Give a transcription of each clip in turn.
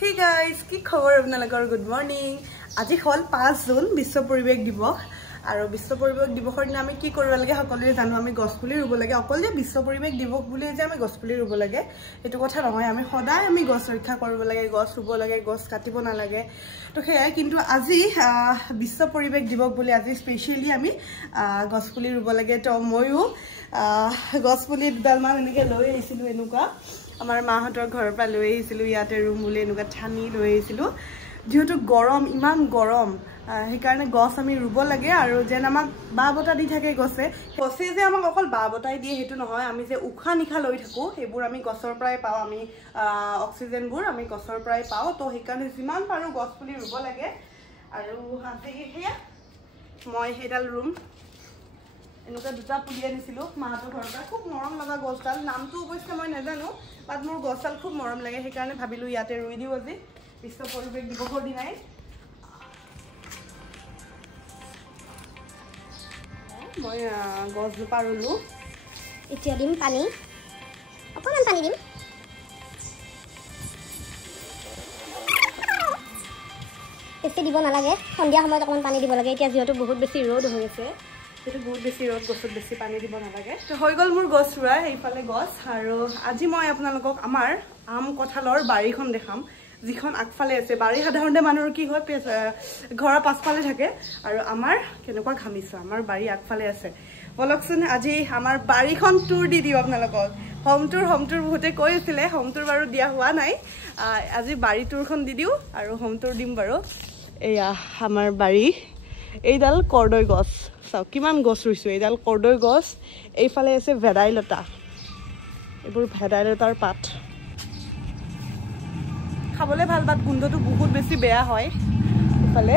Hey guys, কি খবৰ আপোনালোকৰ? Good morning. আজি হল 5 জুন বিশ্ব পৰিৱেশ দিৱস আৰু বিশ্ব পৰিৱেশ দিৱসৰ দিনা আমি কি কৰিব লাগে সকলোৱে জানো। আমি গছপুলি ৰুব লাগে। অকল যে বিশ্ব পৰিৱেশ দিৱস বুলি যে আমি গছপুলি ৰুব লাগে এটো কথা নহয়। আমি সদায় আমি গছ ৰক্ষা কৰিব লাগে, গছ ৰুব লাগে, গছ কাটিব নালাগে। তো সেয়াই কিন্তু আজি বিশ্ব পৰিৱেশ দিৱস বুলি আজি স্পেশালি আমি গছপুলি ৰুব লাগে। তো মইও গছপুলি দুডালমান এনেকৈ লৈ আহিছিলো। এনেকুৱা আমাৰ মাহঁতৰ ঘৰৰ পৰা লৈ আহিছিলো। ইয়াতে ৰুম বুলি এনেকুৱা ঠানি লৈ আহিছিলো। যেহেতু গৰম, ইমান গৰম, সেইকাৰণে গছ আমি ৰুব লাগে। আৰু যেন আমাক বাহ বতা দি থাকে গছে যে আমাক অকল বাহ বতাই দিয়ে সেইটো নহয়। আমি যে উশাহ নিশাহ লৈ থাকো সেইবোৰ আমি গছৰ পৰাই পাওঁ। আমি অক্সিজেনবোৰ আমি গছৰ পৰাই পাওঁ। তো সেইকাৰণে যিমান পাৰো গছ পুলি ৰুব লাগে। আৰু আজি সেয়া মই সেইডাল ৰুম এনেকুৱা দুটা পুলি আনিছিলো মাহঁতৰ ঘৰৰ পৰা। খুব মৰম লগা গছডাল, নামটো অৱশ্যে মই নাজানো, বাট মোৰ গছডাল খুব মৰম লাগে। সেইকাৰণে ভাবিলো ইয়াতে ৰুই দিওঁ আজি বিশ্ব পৰিৱেশ দিৱসৰ দিনাই। মই গছজোপা ৰুলো। এতিয়া দিম পানী, অকণমান পানী দিম। বেছি দিব নালাগে, সন্ধিয়া সময়ত অকণমান পানী দিব লাগে। এতিয়া যিহেতু বহুত বেছি ৰ'দ হৈ আছে, সেইটো বহুত বেছি ৰ'দ, গছত বেছি পানী দিব নালাগে। তো হৈ গ'ল মোৰ গছ ৰোৱা, সেইফালে গছ। আৰু আজি মই আপোনালোকক আমাৰ আম কঁঠালৰ বাৰীখন দেখাম, যিখন আগফালে আছে। বাৰী সাধাৰণতে মানুহৰ কি হয়, ঘৰৰ পাছফালে থাকে, আৰু আমাৰ কেনেকুৱা ঘামিছো, আমাৰ বাৰী আগফালে আছে। বলকচোন আজি আমাৰ বাৰীখন টুৰ দি দিওঁ আপোনালোকক। হোম টুৰ বহুতে কৈ আছিলে, হোম টুৰ বাৰু দিয়া হোৱা নাই। আজি বাৰী টুৰখন দি দিওঁ আৰু হোম টুৰ দিম বাৰু। এয়া আমাৰ বাৰী, এইডাল কৰ্দৈ গছ, চাওক কিমান গছ ৰুইছো। এইডাল কৰ্দৈ গছ, এইফালে আছে ভেদাইলতা, এইবোৰ ভেদাইলতাৰ পাত। খাবলৈ ভাল, বাট গোন্ধটো বহুত বেছি বেয়া হয়। এইফালে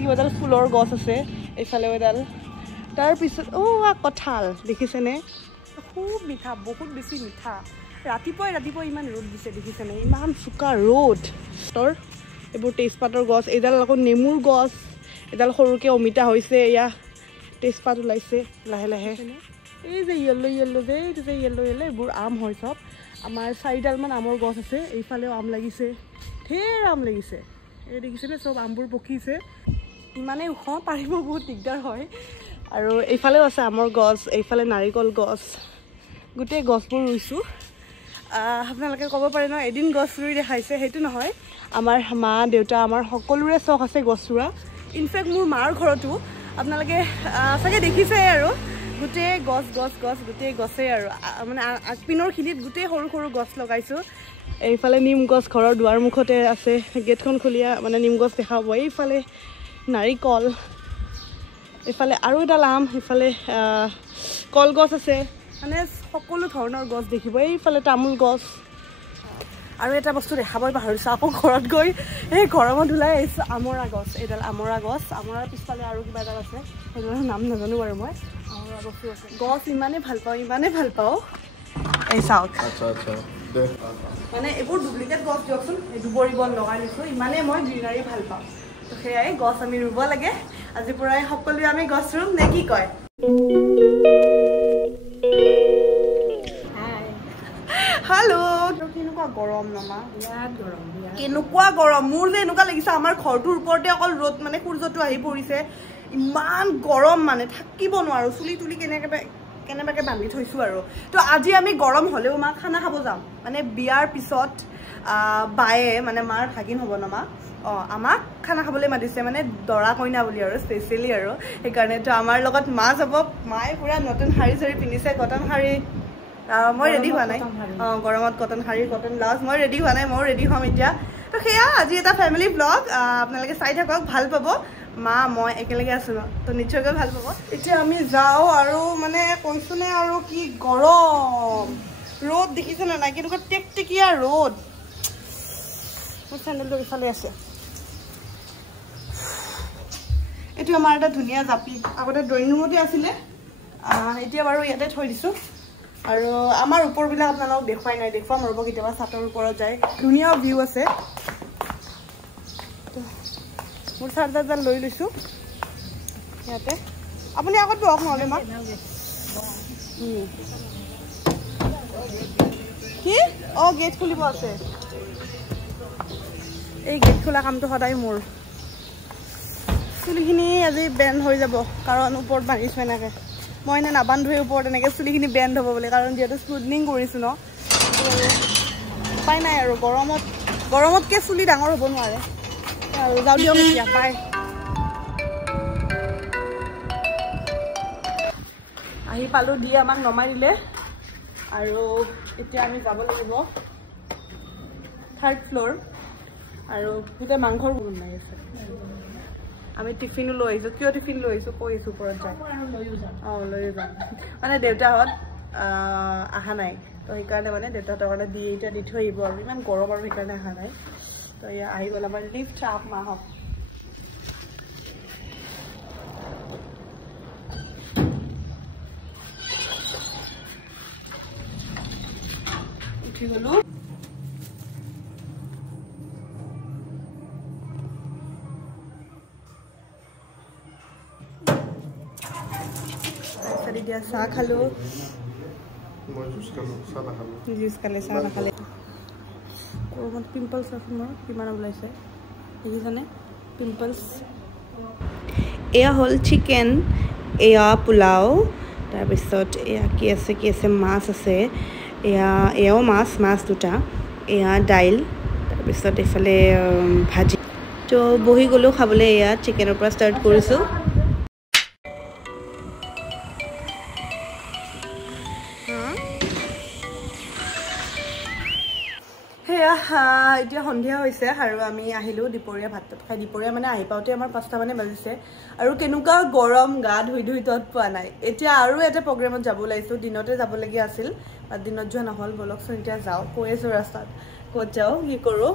কিবা এডাল ফুলৰ গছ আছে, এইফালেও এডাল। তাৰপিছত কঁঠাল দেখিছেনে? খুব মিঠা, বহুত বেছি মিঠা। ৰাতিপুৱাই ইমান ৰ'দ দিছে, দেখিছেনে? ইমান চোকা ৰ'দ। এইবোৰ তেজপাতৰ গছ, এইডাল আকৌ নেমুৰ গছ, এডাল সৰুকৈ অমিতা হৈছে। এয়া তেজপাত ওলাইছে লাহে লাহে। এই যে য়েল্ল' যে, এইটো যে য়েল্ল' এইবোৰ আম হয় চব। আমাৰ 4ডালমান আমৰ গছ আছে। এইফালেও আম লাগিছে, ঢেৰ আম লাগিছে। এই দেখিছেনে, চব আমবোৰ পকিছে। ইমানেই ওখ, পাৰিব বহুত দিগদাৰ হয়। আৰু এইফালেও আছে আমৰ গছ, এইফালে নাৰিকল গছ, গোটেই গছবোৰ ৰুইছোঁ। আপোনালোকে ক'ব পাৰে ন এদিন গছ ৰুই দেখাইছে, সেইটো নহয়। আমাৰ মা দেউতা আমাৰ সকলোৰে চখ আছে গছ ৰোৱা। ইনফেক্ট মোৰ মাৰ ঘৰতো আপোনালোকে চাগে দেখিছে আৰু গোটেই গছ গোটেই গছেই আৰু মানে আগপিনৰ খিনিত গোটেই সৰু সৰু গছ লগাইছোঁ। এইফালে নিম গছ ঘৰৰ দুৱাৰ মুখতে আছে, গেটখন খুলিয়া মানে নিম গছ দেখা পাব। এইফালে নাৰিকল, এইফালে আৰু এডাল আম, এইফালে কলগছ আছে, মানে সকলো ধৰণৰ গছ দেখিব। এইফালে তামোল গছ। আৰু এটা বস্তু দেখাবই পাহৰিছোঁ, আকৌ ঘৰত গৈ এই গৰমত ওলাই আহিছোঁ। আমৰা গছ, এইডাল আমৰা গছ। আমৰাৰ পিছফালে আৰু কিবা এডাল আছে, সেইডালৰ নাম নাজানো বাৰু মই। আমৰা গছো আছে। গছ ইমানেই ভাল পাওঁ, এই চাওক। মানে এইবোৰ ডুপ্লিকেট গছ দিয়কচোন, এই দুবৰি বন লগাই লৈছোঁ। ইমানেই মই গ্ৰীনাৰী ভাল পাওঁ। তো সেয়াই, গছ আমি ৰুব লাগে। আজিৰ পৰাই সকলোৱে আমি গছ ৰুম, নে কি কয়? হেল্ল', কেনেকুৱা গৰম নমা, কেনেকুৱা গৰম। মোৰ যে এনেকুৱা লাগিছে আমাৰ ঘৰটোৰ ওপৰতে অকল ৰ'দ, মানে সূৰ্যটো আহি পৰিছে। ইমান গৰম, মানে থাকিব নোৱাৰো। চুলি তুলি কেনেবাকে বান্ধি থৈছোঁ আৰু। তো আজি আমি গৰম হ'লেও মাক খানা খাব যাম। মানে বিয়াৰ পিছত বায়ে, মানে মাৰ ভাগিন হ'ব ন মা, আমাক খানা খাবলৈ মাতিছে, মানে দৰা কইনা বুলি আৰু স্পেচিয়েলি আৰু। সেইকাৰণে তো আমাৰ লগত মা যাব। মায়ে পুৰা নতুন শাৰী চাৰী পিন্ধিছে, কটন শাৰী। মই ৰেডি হোৱা নাই। গৰমত কটন শাৰী, কটন ব্লাউজ। মই ৰেডি হোৱা নাই, ময়ো ৰেডি হ'ম এতিয়া। তো সেয়া আজি এটা ফেমিলি ব্লগ, আপোনালোকে চাই থাকক, ভাল পাব। মা মই একেলগে আছোঁ ন, তো নিশ্চয়কৈ ভাল পাব। এতিয়া আমি যাওঁ, আৰু মানে কৈছোনে আৰু কি গৰম। ৰ'দ দেখিছেনে নাই, কেনেকুৱা টেকটেকীয়া ৰ'দ। মোৰ চেণ্ডেলটো ইফালে আছে। এইটো আমাৰ এটা ধুনীয়া জাপি, আগতে ড্ৰয়িং ৰুমতে আছিলে, এতিয়া বাৰু ইয়াতে থৈ দিছোঁ। আৰু আমাৰ ওপৰবিলাক আপোনালোকক দেখুৱাই নাই, দেখুৱাম ৰ'ব কেতিয়াবা। ছাতৰ ওপৰত যায়, ধুনীয়া ভিউ আছে। মোৰ চাৰ্জাৰডাল লৈ লৈছোঁ ইয়াতে। আপুনি আগত বহক নহ'লে মা। কি? গেট খুলিব আছে। এই গেট খোলা কামটো সদায় মোৰ চুলিখিনি আজি বেণ্ড হৈ যাব কাৰণ ওপৰত বান্ধিছোঁ এনেকৈ মই এনে নাবান্ধোৱে ওপৰত এনেকৈ চুলিখিনি বেণ্ড হ'ব বুলি কাৰণ যিহেতু স্মুথনিং কৰিছোঁ ন উপায় নাই আৰু গৰমতকৈ চুলি ডাঙৰ হ'ব নোৱাৰে আৰু যাওঁ দিয়ক এতিয়া পাই আহি পালোঁ দি আমাক নমাই দিলে আৰু এতিয়া আমি যাব লাগিব 3rd ফ্ল'ৰ আৰু গোটেই মাংসৰ গোন্ধ লাগি আছে আমি টিফিনো লৈ আহিছোঁ কিয় টিফিন লৈ আহিছোঁ কৈ আছোঁ ওপৰত যাই লৈও যাম মানে দেউতাহঁত অহা নাই তো সেইকাৰণে মানে দেউতাহঁতৰ কাৰণে এতিয়া দি থৈ আহিব আৰু ইমান গৰম আৰু সেইকাৰণে অহা নাই তো এয়া আহি গ'ল আমাৰ লিফ্ট আপ মাহক উঠি গ'লোঁ এতিয়া চাহ খালোঁ জুচ খালে চাহ নাখালে গৰমত পিম্পলছ আছে মোৰ কিমান ওলাইছে দেখিছানে পিম্পলছ এয়া হ'ল চিকেন এয়া পোলাও তাৰপিছত এয়া কি আছে মাছ আছে এয়াও মাছ দুটা এয়া দাইল তাৰপিছত এইফালে ভাজি তো বহি গ'লোঁ খাবলৈ এয়া চিকেনৰ পৰা ষ্টাৰ্ট কৰিছোঁ এতিয়া সন্ধিয়া হৈছে আৰু আমি আহিলোঁ দুপৰীয়া ভাত খাই দুপৰীয়া মানে আহি পাওঁতে আমাৰ 5টা মানে বাজিছে আৰু কেনেকুৱা গৰম গা ধুই তত পোৱা নাই এতিয়া আৰু এটা প্ৰগ্ৰেমত যাব ওলাইছোঁ দিনতে যাবলগীয়া আছিল দিনত যোৱা নহ'ল বলকচোন এতিয়া যাওঁ কৈ আছোঁ ৰাস্তাত ক'ত যাওঁ কি কৰোঁ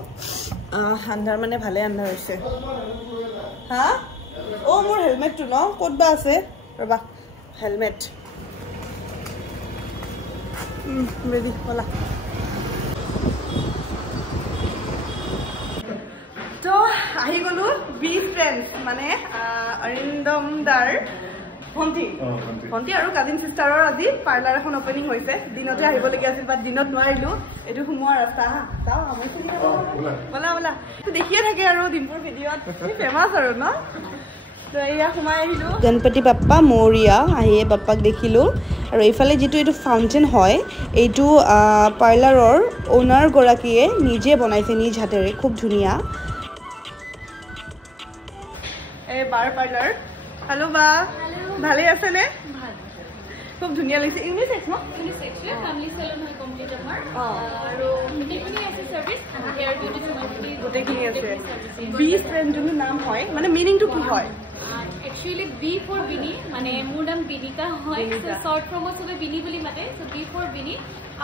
আন্ধাৰ মানে ভালে আন্ধাৰ হৈছে হা মোৰ হেলমেটটো ন ক'ত বা আছে ৰ'বা হেলমেট ৰেডি ব'লা তো আহি গ'লো বি ফ্ৰেণ্ডছ মানে অৰিন্দম দাৰ ভণ্টি আৰু কাজিন চিষ্টাৰৰ আজি পাৰ্লাৰ এখন অপেনিং হৈছে দিনতে আহিবলগীয়া আছিল বাট দিনত নোৱাৰিলোঁ এইটো সোমোৱা ৰাস্তা যাওঁ ব'লা দেখিয়ে থাকে আৰু ডিম্পুৰ ভিডিঅ'ত ফেমাছ আৰু ন তো এয়া সোমাই আহিলোঁ গণপতি বাপ্পা মৌৰিয়া আহিয়ে বাপ্পাক দেখিলোঁ আৰু এইফালে যিটো এইটো ফাউণ্টেইন হয় এইটো পাৰ্লাৰৰ অ'নাৰগৰাকীয়ে নিজে বনাইছে নিজ হাতেৰে খুব ধুনীয়া বাৰ পাৰ্লাৰ হেল্ল' বা ভালেই আছেনে খুব ধুনীয়া লাগিছে ইউনিসেক্স ন ফ্যামিলি সেলুন হয় কমপ্লিট আমাৰ আৰু গোটেইখিনি আছে সাৰ্ভিস হেয়াৰ বিউটি গোটেইখিনি আছে বি ফ্ৰেণ্ড যোনটো নাম হয় মানে মিনিংটো কি হয় Actually, B for Bini, মানে মোৰ নাম বিনিকা হয় শৰ্ট ফৰ্মত সবে বিনি বুলি মাতে সো B for Bini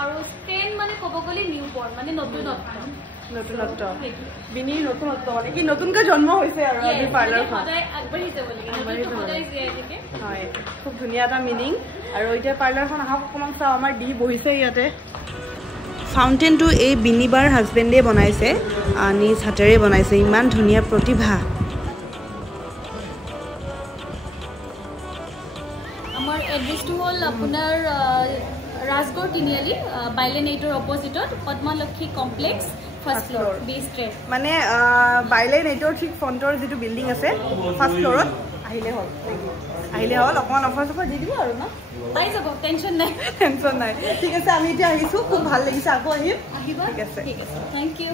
আৰু স্টেন মানে ক'ব গ'লে নিউ বৰ্ন মানে নতুনত্ব বিনি নতুনত্ব মানে কি নতুনকৈ জন্ম হৈছে আৰু আজি পাৰ্লাৰখন সদায় আগবাঢ়ি যাব লাগে সদায় জীয়াই থাকে হয় খুব ধুনীয়া এটা মিনিং আৰু এতিয়া পাৰ্লাৰখন আহক অকণমান চাওঁ আমাৰ দি বহিছে ইয়াতে ফাউণ্টেইনটো এই বিনিবাৰ হাজবেণ্ডে বনাইছে নিজ হাতেৰে বনাইছে ইমান ধুনীয়া প্ৰতিভা আমাৰ এড্ৰেছটো হ'ল আপোনাৰ ৰাজগড় তিনিআলি বাইলেনেটৰ অপজিটত Padmalakshmi complex first floor B street মানে বাইলেনেটৰ ঠিক ফ্ৰণ্টৰ যিটো বিল্ডিং আছে ফাৰ্ষ্ট ফ্লোৰত আহিলে হ'ল অকণমান অফাৰ দি দিব আৰু ন পাই যাব টেনশ্যন নাই ঠিক আছে আমি এতিয়া আহিছোঁ খুব ভাল লাগিছে আকৌ আহিবা ঠিক আছে থেংক ইউ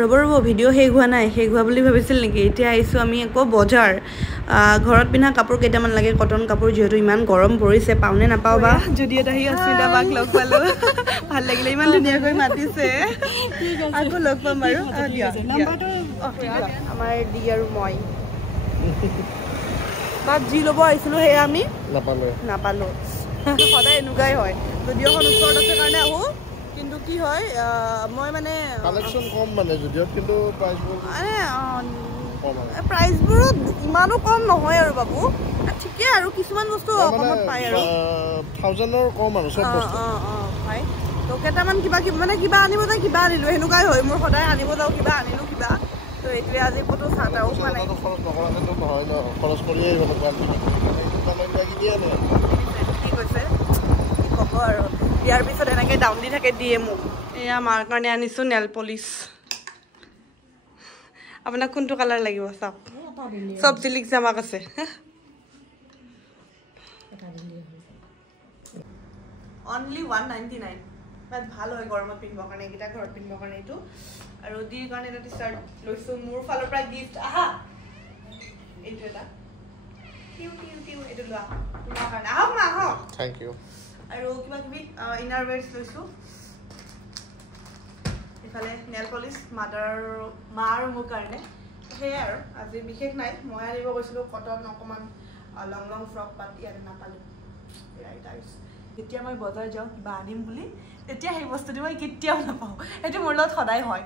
ৰ'ব ভিডিঅ' শেষ হোৱা নাই শেষ হোৱা বুলি ভাবিছিল নেকি এতিয়া আহিছোঁ আমি আকৌ বজাৰ ঘৰত পিন্ধা কাপোৰ কেইটামান লাগে কটন কাপোৰ যিহেতু ইমান গৰম পৰিছে পাওনে নাপাওঁ বা যদি এটা আহি আছিল বাক লগ পালোঁ ভাল লাগিলে ইমান ধুনীয়াকৈ মাতিছে আকৌ লগ পাম আৰু আমাৰ দি আৰু মই বাট যি ল'ব আহিছিলোঁ সেয়া আমি নাপালোঁ সদায় এনেকুৱাই হয় যদিও এখন ওচৰত আছে কাৰণে আহোঁ কিন্তু কি হয় মই মানে কালেকশ্যন কম মানে যদিও কিন্তু প্ৰাইচবোৰত ইমানো কম নহয় আৰু বাবু ঠিকে আৰু কিছুমান বস্তু অসমত পায় আৰু 1000ৰ কম আৰু সব বস্তু হয় তো কেইটামান মানে কিবা আনিব যাওঁ কিবা আনিলোঁ সেনেকুৱাই হয় মোৰ সদায় আনিব যাওঁ কিবা আনিলোঁ কিবা তো এইটোৱে আজি ক'তো চাহ তাহো খোৱা নাই খৰচ কৰিয়েই কি কৈছে কি ক'ব আৰু দিয়াৰ পিছত এনেকৈ ডাউন দি থাকে দিয়ে মোক এয়া মাৰ কাৰণে আনিছোঁ নেল পলিচ আপোনাক কোনটো কালাৰ লাগিব চাওক চব জিলিক জামাক আছে অনলি 199 বাট ভাল হয় গৰমত পিন্ধিবৰ কাৰণে এইকেইটা ঘৰত পিন্ধিবৰ কাৰণে এইটো আৰু দিৰ কাৰণে এটা টি চাৰ্ট লৈছোঁ মোৰ ফালৰ পৰা গিফ্ট আহা এইটো এটা এইটো লোৱা তোমাৰ কাৰণে আহক মা আহক থেংক ইউ আৰু কিবা কিবি ইনাৰ ৱেৰ্ছ লৈছোঁ ইফালে নেল পলিচ মা আৰু মোৰ কাৰণে সেয়াই আৰু আজি বিশেষ নাই মই আনিব গৈছিলোঁ কটন অকণমান লং লং ফ্ৰক বাট ইয়াতে নাপালোঁ যেতিয়া মই বজাৰ যাওঁ কিবা আনিম বুলি তেতিয়া সেই বস্তুটো মই কেতিয়াও নাপাওঁ সেইটো মোৰ লগত সদায় হয়